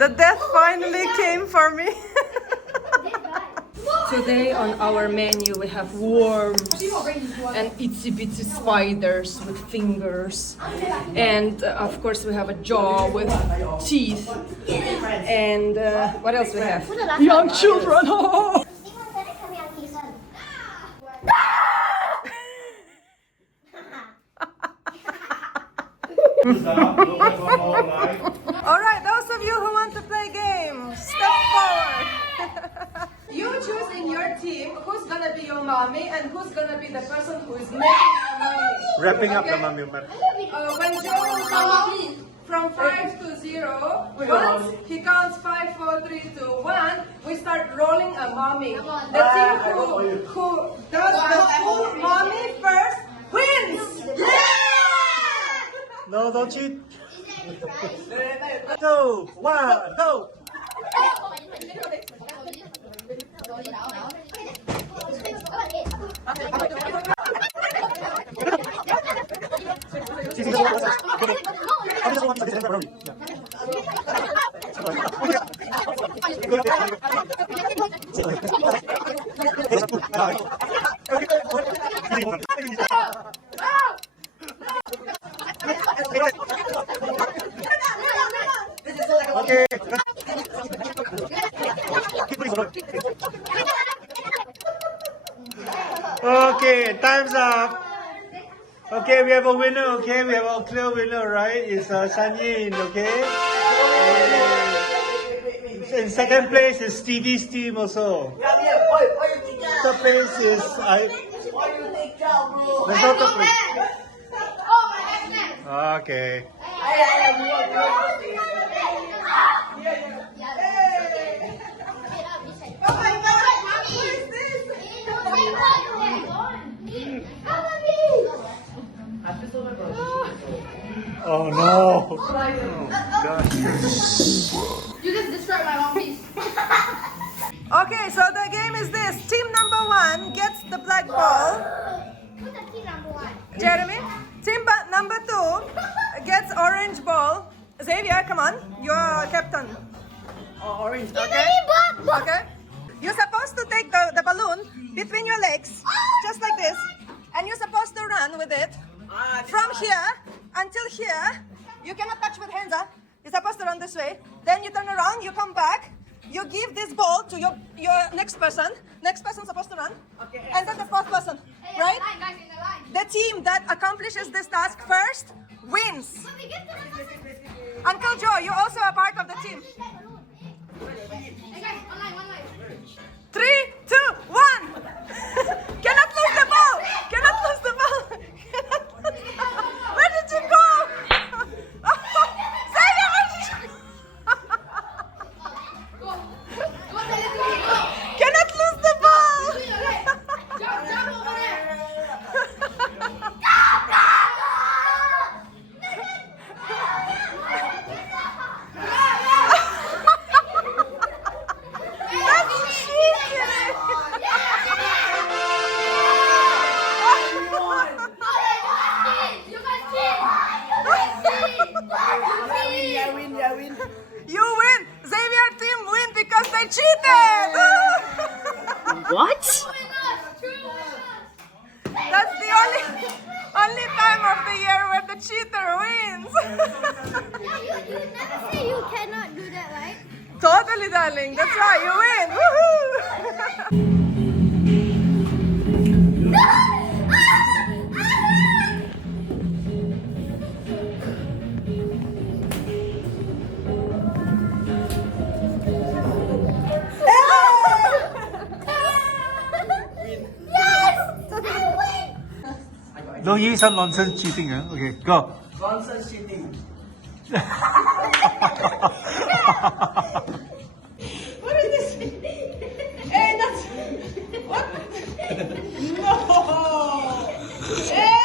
The death finally came for me. Today on our menu we have worms and itsy bitsy spiders with fingers, and of course we have a jaw with teeth, and what else we have? Young children. Alright, those of you who want to play games, step forward. You choose in your team who's gonna be your mommy and who's gonna be the person who is making the mommy. Wrapping up the mommy. When Joe will count from 5 to 0, once he counts 5, 4, 3, 2, 1, we start rolling a mommy. The team who does the full mommy first wins! No, don't cheat. 2, 1, go! Okay. Okay, time's up. Okay, we have a winner. Okay, we have a clear winner, right? It's Sanyin. Okay. In second place is Stevie's team also. Third place is Okay. Oh no! Oh, gosh. You just destroyed my one piece. Okay, so the game is this. Team number 1 gets the black ball. Who's the team number 1? Jeremy. Team number 2 gets orange ball. Xavier, come on. You're captain. Oh, orange. Okay. Okay. You're supposed to take the balloon between your legs, just like this. And you're supposed to run with it from here until here. You cannot touch with hands. You're supposed to run this way. Then you turn around, you come back. You give this ball to your next person. Next person's supposed to run. Okay. And then the fourth person. Right? The team that accomplishes this task first wins. Uncle Joe, you're also a part of the team. 3, 2, 1. Cannot lose the ball. Cannot lose the ball. Where did you go? Xavier, where did you go? Cannot lose the ball. You win! Xavier team win because they cheated! What? That's the only time of the year where the cheater wins! You never say you cannot do that, right? Totally, darling. That's right. You win! Woohoo! Don't use some nonsense cheating, huh? Okay, go. Nonsense cheating. What is this? Hey, that's... What? No! Hey!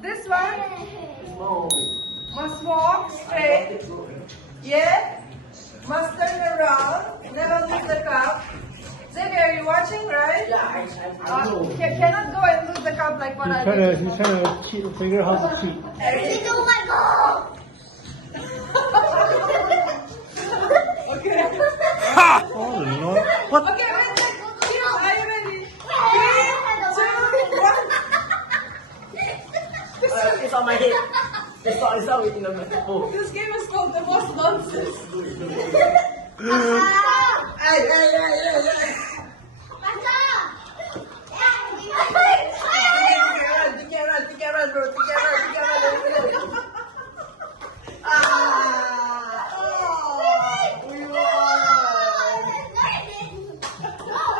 This one must walk straight. Yeah? Must turn around. Never lose the cup. Xavier, are you watching, right? Yeah, I know. Cannot go and lose the cup like what I did. He's trying to figure out how to cheat. You don't want to go! What? Okay, wait. Are you ready? 3, 2, 1. It's on my head. It's not in the bowl. This game is called the most nonsense. Hey! Tiga run, bro. Tiga run.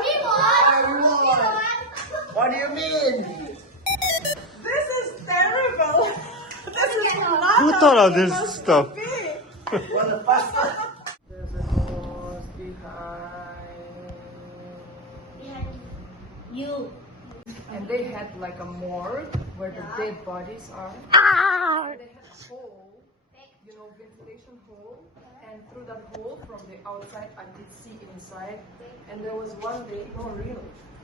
We won. What do you mean? This is terrible. This is not Who how thought of it this was stuff? to be. What the pasta? There's a ghost behind. You. And they had like a morgue where the dead bodies are. They had a hole, ventilation hole. And through that hole from the outside, I could see inside. And there was one day,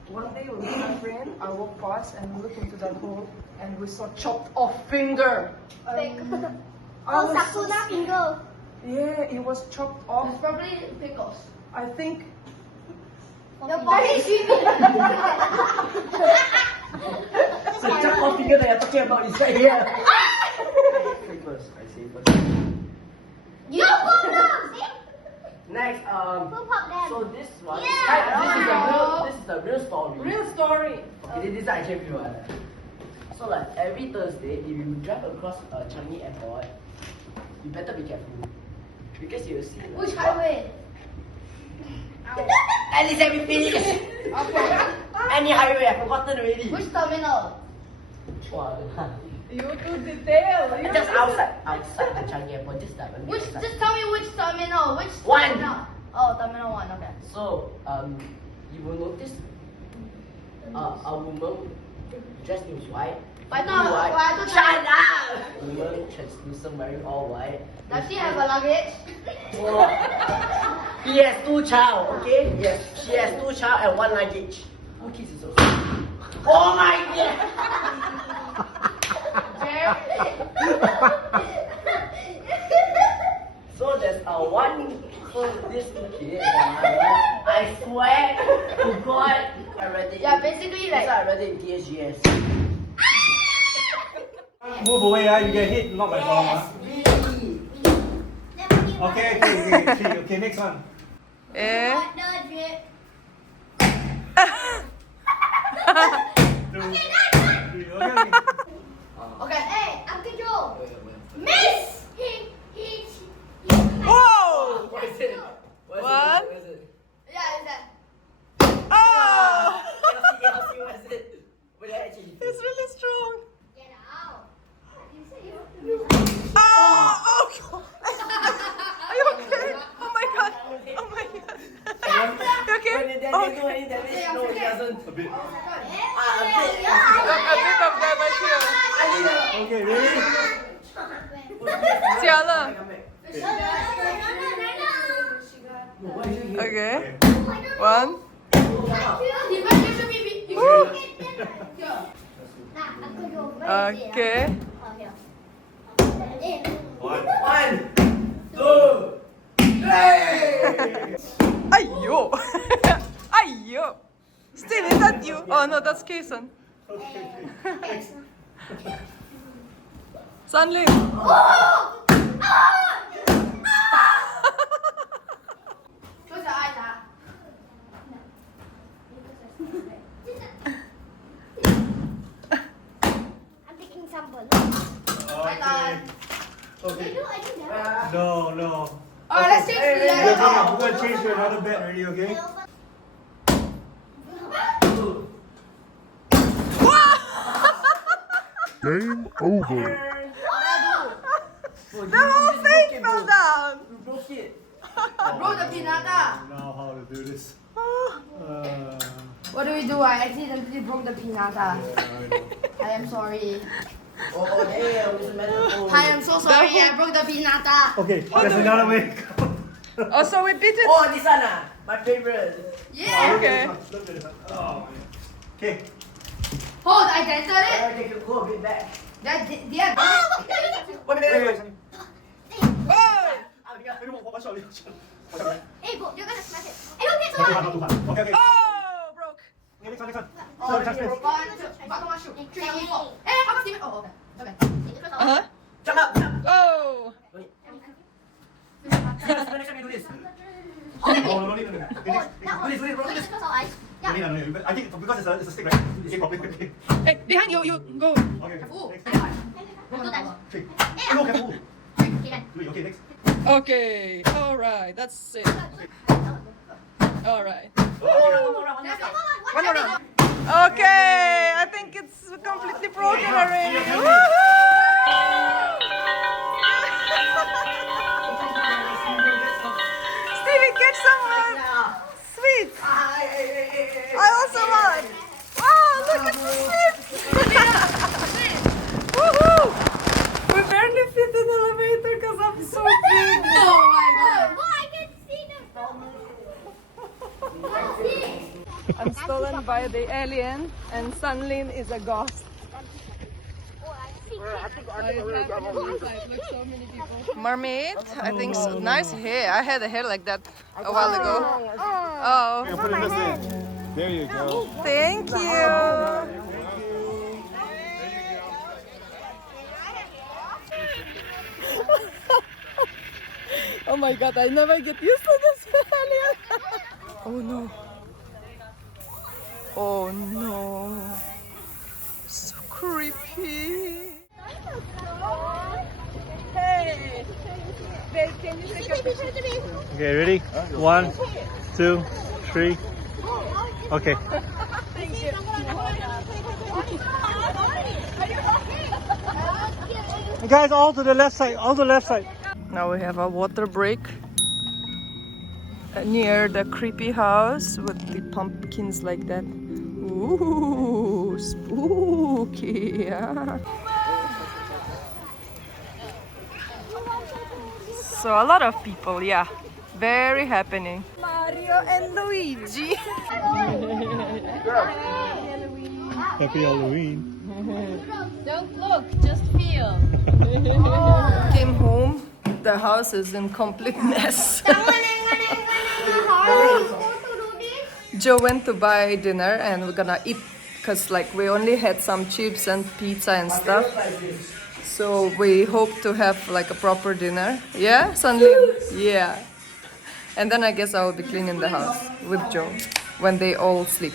one day with my friend, I walked past and we looked into that hole and we saw chopped off finger. Oh, Sakuna finger. Yeah, it was chopped off. It's probably pickles. I think. Your body is So chop off finger that you're talking about is right here. First, I say first. You pop them. Next, Who popped them? so this one, Yeah. this is the real story. Real story. Okay, this is actually real one. So like every Thursday, if you drive across Changi Airport, you better be careful because you will see. Like, Which highway? At least let me finish. Any highway, I've forgotten already. Which terminal? Wow. You too detailed. Just outside the Changi Airport, just that one. Just tell me which terminal. Which One. terminal? Oh, terminal 1. Okay. So you will notice a woman dressed in white. I thought- I thought- Shut up! Woman translucent wearing all white. Does she have a luggage? Oh. He has 2 child, okay? Yes, she has 2 child and 1 luggage. 2 kids is also. Oh my god! So there's one this kid, I swear to God, I read it. Yeah, basically like. I read it in DSGS. Move away, you get hit, not by bomb. Really? Okay, next one. Eh? Two, Okay, 3, okay. Okay. Hey, Uncle Joe. Miss. He. Whoa! What is it? What is One. it? What is it? Yeah, it's that. Oh! What is it? What did I actually do? It's really strong. Get out. Oh! Oh! Are you okay? Oh my god! Oh my god! You okay? When it doesn't do any damage, no, it doesn't. A bit. A bit of damage here. Okay, ready? Siala. What is it? Okay. 1. Okay. 1. 1, 2, 3. Ayo! Ayo! Still, is that you? Oh no, that's Kason. Sunlin. Close your eyes, I'm taking some balloons. Okay. I do that. No. Oh, let's change to We're the gonna change to another bed already, okay? Game over. The whole thing fell down. You broke it. Bro, the pinata. Now how to do this? What do we do? I accidentally broke the pinata. I know. I am sorry. Oh, damn, it's a metaphor. I am so sorry. I broke the pinata. Okay, there's another way. Oh, so we beat it. Oh, this one, my favorite. Yeah. Okay. Look at this one. Oh, man. Okay. Hold, I dented it. Okay, go a bit back. That, Wait. Hey! Watch out. Hey, bro, you're gonna smash it. I don't think so. Okay, okay. Oh, broke. Okay, next one, next one. Oh, Sorry, chance, please. 1, 2, back on my shoe. 3, 4. Hey, how about Steven? Oh, okay. Okay. Uh-huh. Jump up, jump. Oh. Next time you do this. Oh, no, no, no, no, no. Okay, next, next. That one. Do this, bro, do this. Close our eyes. No, Yeah. no, no, no. I think because it's a stick, right? You say properly. Okay, Hey, behind you, you go. okay. Ooh. Next. Do that. Three. No, careful. Okay, then. Three. Okay, next. Okay, all right, that's it. All right. One more round. Okay, I think it's completely broken already. Stevie, catch some sweets. I also want. Wow, look at the sweets. Woohoo! We barely fit in the elevator because I'm so big. Oh, I can see them. I'm stolen by the alien, and Sunlin is a ghost. Mermaid, I think so. Nice hair. I had a hair like that a while ago. Oh, Put it this way. There you go. thank you. Oh my god, I never get used to this alien. Oh no. Oh no. So creepy. Hey! Babe, can you take a picture? Okay, ready? 1, 2, 3. Okay. Thank you. Guys, all to the left side. All to the left side. Now we have a water break near the creepy house with the pumpkins like that. Ooh, spooky. Yeah. So a lot of people, yeah. Very happening. Mario and Luigi. Happy Halloween. Don't look, just feel. Came home. The house is in complete mess. Joe went to buy dinner and we're gonna eat because like we only had some chips and pizza and stuff. So we hope to have like a proper dinner. Yeah, Sunlim? Yeah. And then I guess I will be cleaning the house with Joe when they all sleep.